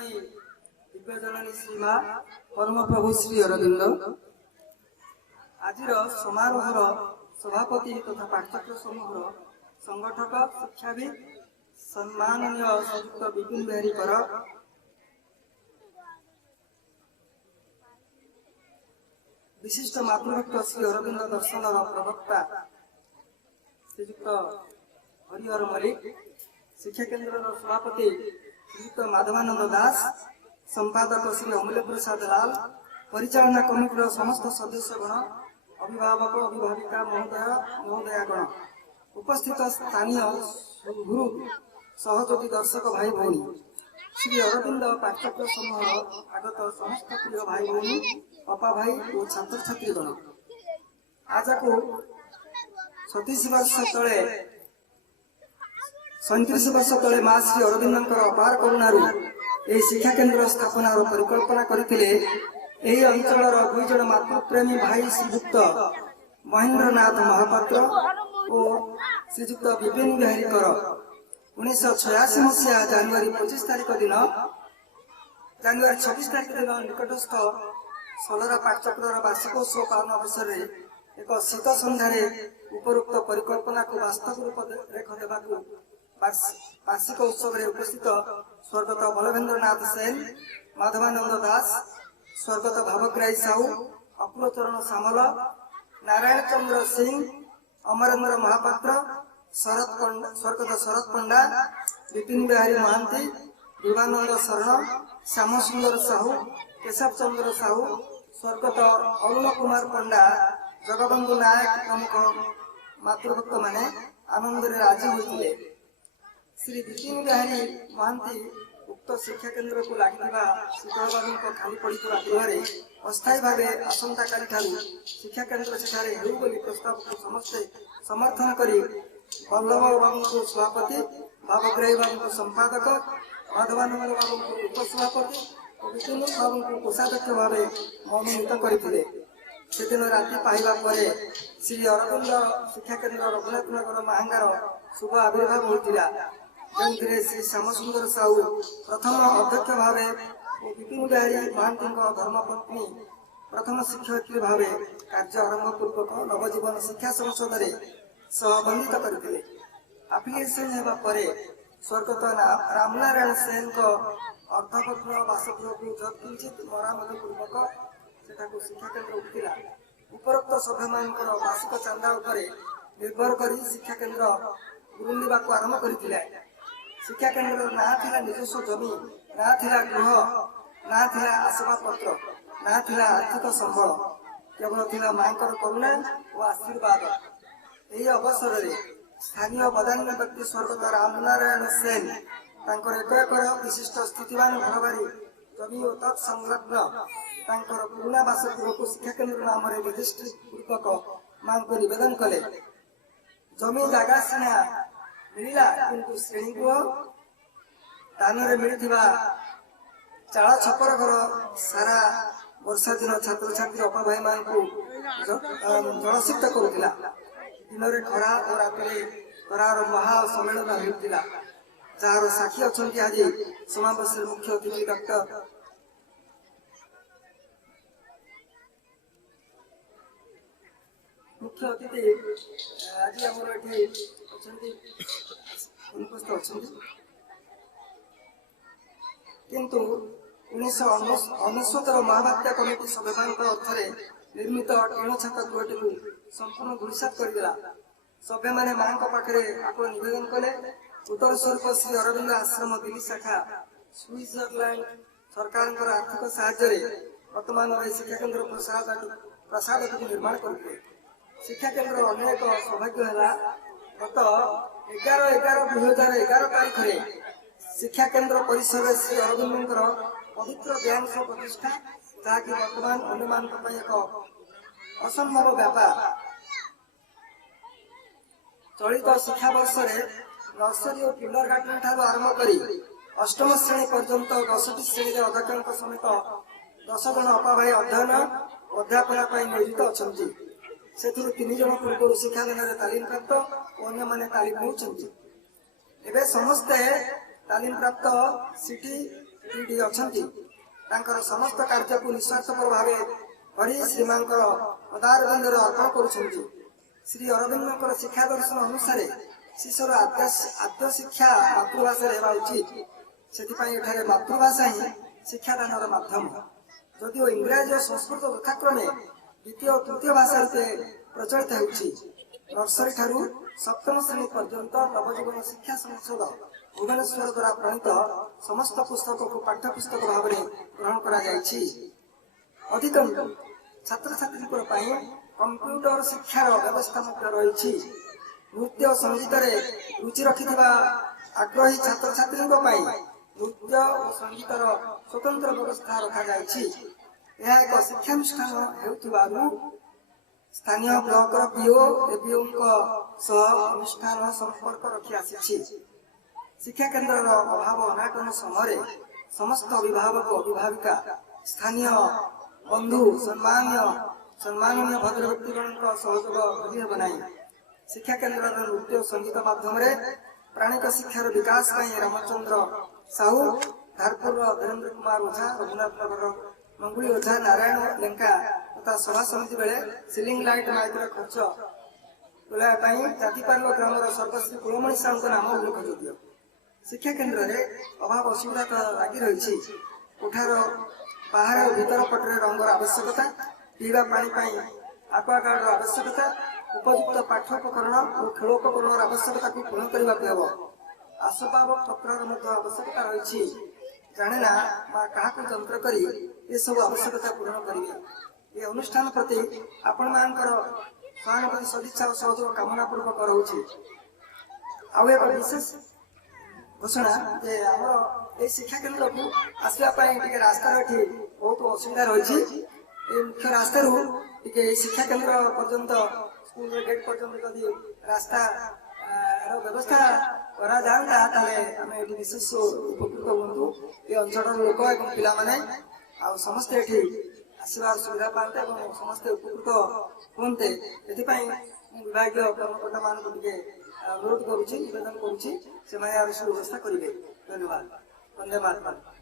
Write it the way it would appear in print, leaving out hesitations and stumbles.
करुणामयी दिव्यजननी श्री माँ परम प्रभु श्री अरविंद आज समारोह सभापति तथा पाठ्यक्रम समूह संगठक शिक्षाविद सम्माननीय श्रीयुक्त विपिन बिहारी कर विशिष्ट मातृभक्त श्री अरविंद दर्शन प्रवक्ता श्रीयुक्त हरिहर मल्लिक शिक्षा केन्द्र सभापति श्रीयुक्त माधवानंद दास संपादक श्री अमूल्य प्रसाद लाल परिचालना कमिटर समस्त सदस्यगण अभिभावक अभिभाविका महोदय महोदयागण उपस्थित स्थानीय गुरु सहयोगी दर्शक भाई भौणी श्री अरविंद पाठ्यक्रम समूह आगत समस्त प्रिय भाई भौणी अपा भाई और छात्र छात्रीगण आज को 37 वर्ष तले 37 वर्ष तले माँ श्री अरविंद अपार करुणारू यह शिक्षा केन्द्र स्थापनार परिकल्पना करते अंचल दुई जन मातृप्रेमी भाई श्रीयुक्त महेंद्रनाथ महापात्र और श्रीयुक्त विपिन बिहारी कर 1986 मसीहा जानुरी 25 तारिख दिन जानुरी 26 तारिख दिन निकटस्थ सलरा पाठचक्र वार्षिकोत्सव पालन अवसर में एक शीत सन्धार उपरोक्त परिकल्पना को वास्तव रूप रेख देवा वार्षिक उत्सव में उपस्थित स्वर्गत बलवेंद्रनाथ सेन माधवानंद दास स्वर्गत भावग्राही साहू अपुरचरण सामल नारायण चंद्र सिंह अमरेन्द्र महापात्र स्वर्गत शरद पंडा विपिन बिहारी महांती विवानंद शरण श्याम सुंदर साहू केशव चंद्र साहू स्वर्गत अरुण कुमार पंडा जगबंधु नायक प्रमुख मातृभक्त माने आनंद राजी होते श्री विपिन बिहारी महांती उक्त शिक्षा केन्द्र को लगी शीतल बाबू खाली पड़ा गृह अस्थायी भाव आसंता शिक्षा केन्द्र सेठारे प्रस्ताव को समस्ते समर्थन कर वल्लभ बाबू को सभापति भावग्राही बाबू को संपादक माधवानंद बाबू को उपसभापति और विपिन बाबू को कोषाध्यक्ष भाव मनोनीत करते से दिन राति पाइबा श्री अरविंद शिक्षा केन्द्र रघुनाथ नगर महांगार शुभ आविर्भाव होता जो श्री श्याम सुंदर साहू प्रथम अध्यक्ष भाव विपिन बिहारी महांती धर्मपत्नी प्रथम शिक्षयित्री भाव कार्य आरंभ पूर्वक नवजीवन शिक्षा संसद में सहबंधित करते आप्लिकेसन होगा स्वर्गत रामनारायण सेन अर्धपत्र बासगृह को जब किंचित मरामती पूर्वक शिक्षा केन्द्र उठा उपरोक्त सभ्य मान वार्षिक चांदा निर्भर कर शिक्षा केन्द्र गुरुंडा को आरंभ करते शिक्षा केन्द्र ना थिला निजस्व जमी ना थिला गृह ना थिला आसवाब पत्र ना थिला आर्थिक संबल केवल थिला मांकर करुणा और आशीर्वाद यही अवसर में स्थानीय बदान्य व्यक्ति स्वर्गत रामनारायण सेन एक एकर विशिष्ट स्थितिवान घरबारी जमी और तत्संलग्न पुराना बासगृह को शिक्षा केन्द्र नाम रजिस्ट्री पूर्वक मां को निवेदन कले जमी जगह सीना मिला किंतु श्रेणीगृह दान मिलता चाल छपर घर सारा वर्षा दिन छात्र छात्री अपा भाई मान को जलसिक्त करुला दिन में खरा और रात खरार महा सम्मेलन होता जार साक्षी अच्छा आज समावेश मुख्य अतिथि डॉक्टर मुख्य अतिथि आज आमर ये किंतु 1999 महाबात्या कमिटी सभ्यमान अर्थरे निर्मित टीण छात गृहटी को संपूर्ण धूलिसात करदेला सभ्य मैंने मां पाखे आप निवेदन कले उत्तर स्वरूप श्री अरविंद आश्रम दिल्ली शाखा स्विट्जरलैंड सरकार आर्थिक साहाय्य वर्तमान शिक्षा केन्द्र प्रसाद को निर्माण करते शिक्षा केन्द्र अनेक सौभाग्य है गत 11/11/2011 तारीख में शिक्षा केन्द्र परिसर श्री अरविंद पवित्र व्यांश प्रतिष्ठा जहाँकि वर्तमान अनुमान एक असंभव व्यापार चलित शिक्षा वर्ष में नर्सरी और किंडर गार्डन ठारू आरंभ कर अष्टम श्रेणी पर्यंत 10टी श्रेणी अध्यक्ष समेत 10 जन अपा भाई अध्ययन अध्यापना नियोजित अच्छा से 3 जन पूर्व शिक्षादान में तालीम प्राप्त और अन्य माने तालीम होती समस्ते तालीम प्राप्त सिटी ପିଢ଼ି ଅଛନ୍ତି ତାଙ୍କର ସମସ୍ତ କାର୍ଯ୍ୟକୁ ନିଃସ୍ୱାର୍ଥପର ଭାବେ କରି ଶ୍ରୀମାଙ୍କର ପଦାରବିନ୍ଦରେ ଅର୍ପଣ କରୁଛନ୍ତି। ଶ୍ରୀ ଅରବିନ୍ଦଙ୍କର ଶିକ୍ଷା ଦର୍ଶନ ଅନୁସାରେ ଶିଶୁର ଆଦ୍ୟ ଶିକ୍ଷା ମାତୃଭାଷାରେ ହେବା ଉଚିତ। ସେଥିପାଇଁ ଏଠାରେ ମାତୃଭାଷା ହିଁ ଶିକ୍ଷାଦାନର ମାଧ୍ୟମ। ଯଦିଓ ଇଂରାଜୀ ଓ ସଂସ୍କୃତ ଯଥାକ୍ରମେ ଦ୍ୱିତୀୟ ଓ ତୃତୀୟ ଭାଷା ରୂପେ ପ୍ରଚଳିତ ହେଉଛି, ନର୍ସରୀ ଠାରୁ ସପ୍ତମ ଶ୍ରେଣୀ ପର୍ଯ୍ୟନ୍ତ ନବଜୀବନ ଶିକ୍ଷା ସଂସଦ ଭୁବନେଶ୍ୱର ଦ୍ୱାରା ପ୍ରଣୀତ ସମସ୍ତ ପୁସ୍ତକକୁ ପାଠ୍ୟପୁସ୍ତକ ଭାବରେ ଗ୍ରହଣ କରାଯାଇଛି। ଅଧିକନ୍ତୁ ଛାତ୍ରଛାତ୍ରୀଙ୍କ ପାଇଁ କମ୍ପ୍ୟୁଟର ଶିକ୍ଷାର ବ୍ୟବସ୍ଥା ମଧ୍ୟ ରହିଛି। ନୃତ୍ୟ ଓ ସଙ୍ଗୀତରେ ରୁଚି ରଖିଥିବା ଆଗ୍ରହୀ ଛାତ୍ରଛାତ୍ରୀଙ୍କ ପାଇଁ ନୃତ୍ୟ ଓ ସଙ୍ଗୀତର ସ୍ୱତନ୍ତ୍ର ବ୍ୟବସ୍ଥା ରଖାଯାଇଛି। ଏହା ଏକ ଶିକ୍ଷାନୁଷ୍ଠାନ ହେଉଥିବାରୁ ସ୍ଥାନୀୟ ବ୍ଲକର ପିଓ ଏବିଓଙ୍କ ସହ ଅନୁଷ୍ଠାନ ସମ୍ପର୍କ ରଖି ଆସିଛି। ଶିକ୍ଷା କେନ୍ଦ୍ରର ଅଭାବ ଅନାଟନ ସମୟରେ ସମସ୍ତ ଅଭିଭାବକ ଅଭିଭାବିକା ସ୍ଥାନୀୟ ବନ୍ଧୁ ସମ୍ମାନନୀୟ ଭଦ୍ରବ୍ୟକ୍ତିଗଣଙ୍କ ସହଯୋଗ ଭୁଲି ହେବ ନାହିଁ। ଶିକ୍ଷା କେନ୍ଦ୍ରର ନୃତ୍ୟ ଓ ସଙ୍ଗୀତ ମାଧ୍ୟମରେ ପ୍ରାଣିକ ଶିକ୍ଷାର ବିକାଶ ପାଇଁ ରାମଚନ୍ଦ୍ର ସାହୁ, ଧାରପୁରର ଧୀରେନ୍ଦ୍ର କୁମାର ଓଝା, ରଘୁନାଥ ନଗରର ମଙ୍ଗୁଳି ଓଝା, ନାରାୟଣ ଲେଙ୍କା ତଥା ସଭା ସମିତି ବେଳେ ସିଲିଂ ଲାଇଟ୍ ମାଇକର ଖର୍ଚ୍ଚ ତୁଲାଇବା ପାଇଁ ଜାତିପାଲ ଗ୍ରାମର ସର୍ବଶ୍ରୀ କୁଳମଣି ସାହୁଙ୍କ ନାମ ଉଲ୍ଲେଖଯୋଗ୍ୟ। ଶିକ୍ଷା କେନ୍ଦ୍ରରେ ଅଭାବ ଅସୁବିଧା ତ ଲାଗି ରହିଛି। କୋଠାର ବାହାର ଓ ଭିତର ପଟରେ ରଙ୍ଗର ଆବଶ୍ୟକତା, ପିଇବା ପାଣି ପାଇଁ ଆକ୍ୱାଗାର୍ଡର ଆବଶ୍ୟକତା, ଉପଯୁକ୍ତ ପାଠ ଉପକରଣ ଓ ଖେଳ ଉପକରଣର ଆବଶ୍ୟକତାକୁ ପୂରଣ କରିବାକୁ ହେବ। ଆସବାବ ପତ୍ରର ମଧ୍ୟ ଆବଶ୍ୟକତା ରହିଛି। ଜାଣେ ନା ମା କାହାକୁ ଯନ୍ତ୍ର କରି ଏସବୁ ଆବଶ୍ୟକତା ପୂରଣ କରିବେ। ଏ ଅନୁଷ୍ଠାନ ପ୍ରତି ଆପଣମାନଙ୍କର ସହାନୁଭୂତି, ସଦିଚ୍ଛା ଓ ସହଯୋଗ କାମନା ପୂର୍ବକ ରହୁଛି। ଆଉ ଏକ ବିଶେଷ ଘୋଷଣା ଯେ ଆମର এই ଶିକ୍ଷା କେନ୍ଦ୍ରକୁ ଆସିବା ପାଇଁ ଟିକେ ରାସ୍ତାର ଏଠି ବହୁତ ଅସୁବିଧା ରହିଛି। এই ମୁଖ୍ୟ ରାସ୍ତାରୁ ଟିକେ এই ଶିକ୍ଷା କେନ୍ଦ୍ର ପର୍ଯ୍ୟନ୍ତ ସ୍କୁଲର ଗେଟ୍ ପର୍ଯ୍ୟନ୍ତ ଯଦି ରାସ୍ତାର ବ୍ୟବସ୍ଥା କରାଯାଆନ୍ତା ତାହେଲେ ଆମେ ଏଠି ବିଶେଷ ଉପକୃତ ହୁଅନ୍ତୁ। ଏ ଅଞ୍ଚଳର ଲୋକ ଏବଂ ପିଲାମାନେ ଆଉ ସମସ୍ତେ ଏଠି ଆସିବାର ସୁବିଧା ପାଆନ୍ତେ ଏବଂ ସମସ୍ତେ ଉପକୃତ ହୁଅନ୍ତେ। ଏଥିପାଇଁ ମୁଁ ବିଭାଗୀୟ କର୍ମକର୍ତ୍ତାମାନଙ୍କୁ ଟିକେ ଅନୁରୋଧ କରୁଛି, ନିବେଦନ କରୁଛି, ସେମାନେ ଆର ସୁବ୍ୟବସ୍ଥା କରିବେ। ଧନ୍ୟବାଦ। ବନ୍ଦେ ମାତରମ୍।